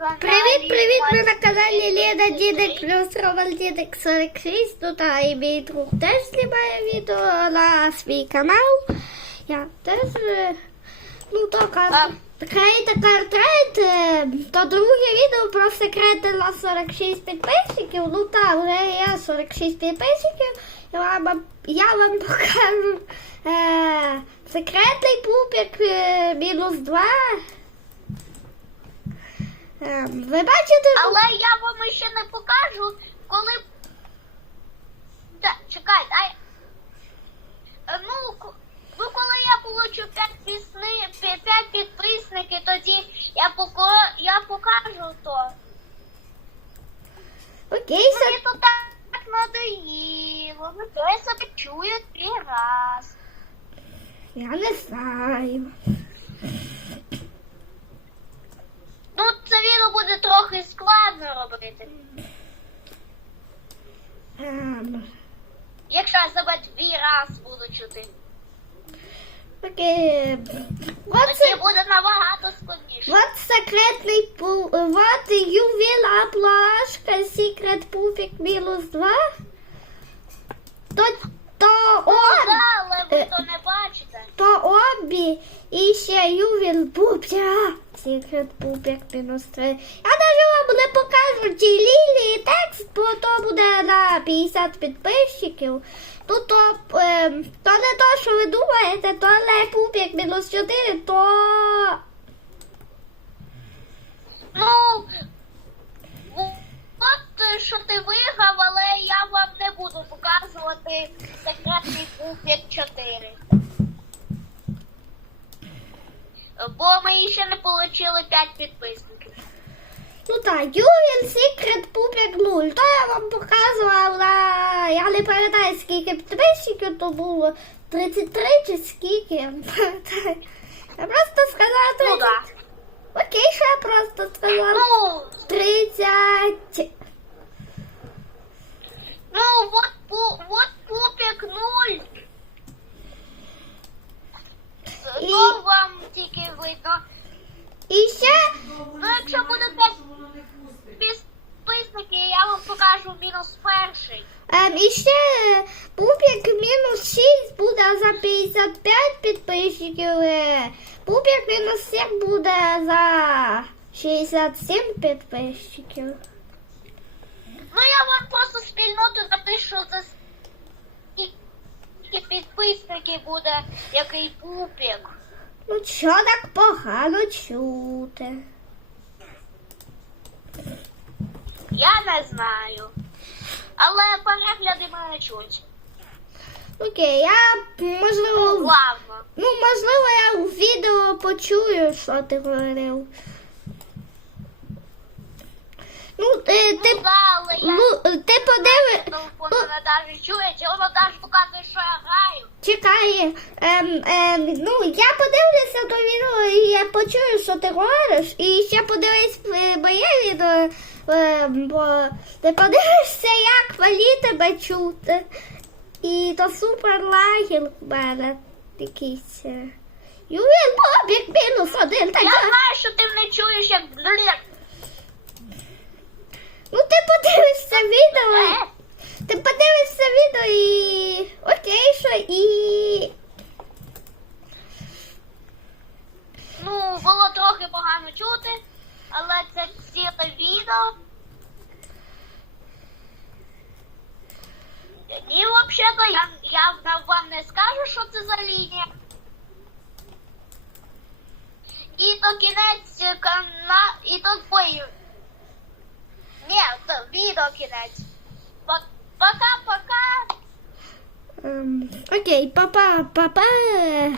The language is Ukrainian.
каналі. Привіт, привіт! Ми на каналі Лена Дідик плюс Роман Дідик 46. Тут і мій друг теж знімає відео на свій канал. Я теж, е, ну то кар... Крейта е, то друге відео про секрети на 46 підписчиків. Ну так, вже є 46 підписчиків. Я вам, я вам покажу е, секретний пупік е, мінус 2. Е, ви бачите? Але я вам ще не покажу, коли. Та, чекай, дай. Е, Ну, ну, коли я получу 5, пісни, 5 підписників, тоді я, поко, я покажу то. Окей, Мені все. тут так, так надоїло. Ну, то я себе чую три раз. Я не знаю. Ну, це відео буде трохи робити. Ем, Якщо я себе дві раз буду чути. Окей. Вот Тоді це, буде набагато складніше. вот секретний пу... Вот ювіла плашка секрет пупік мінус 2. То, то Ну, он, да, але ви Е. то не бачите. то обі і ще ювіл пупя. Секрет пупік мінус 3. Я навіть вам не покажу ті лілії текст, бо то буде на 50 підписчиків. Ну то, ем, то не то, що ви думаєте, то не пупік мінус 4, то Ну, от е, що ти виграв, але я вам не буду показувати секретний пупік 4. Бо ми ще не отримали 5 підписників. Ну так, Ювіл Секрет Пупік 0. То я вам показувала. Я не пам'ятаю, скільки підписчиків то було. 33 чи скільки, я просто сказала 30. Ну да. Окей, що я просто сказала. Ну, 30. ну от, пу- от пупік 0. І- То вам тільки видно. І ще Ну, якщо буде 5 підписників, я вам покажу мінус перший. Ем, і ще мінус 6 буде за 55 підписчиків. е, Пупік мінус 7 буде за 67 підписчиків. Ну я вам просто спільноту напишу за скільки підписників буде який пупік. Ну чого так погано чути? Я не знаю. Але перегляди мене чуть. Окей, я можливо, Главно. ну можливо, я у відео почую, що ти говорив. Ну, ти, Ну, ти, да, але я ну, ти подиви, телефон мене навіть чує, чи воно навіть показує, що я граю. Чекай, ем, ем, ну я подивлюся то відео і я почую, що ти говориш, і ще подивись е, моє відео, бо ти подивишся, як малі тебе чути. І то супер лагін в мене якийсь. е. Бобік мінус один, так. Я знаю, що ти не чуєш, як блін. Ну ти подивишся відео. Е, Ти подивишся відео і. Окей, І взагалі я, я на- вам не скажу, що це за лінія. І то кінець кана... І то ой. Ні, то відео кінець. Пок- Пока-пока. Ем, окей, папа, папа.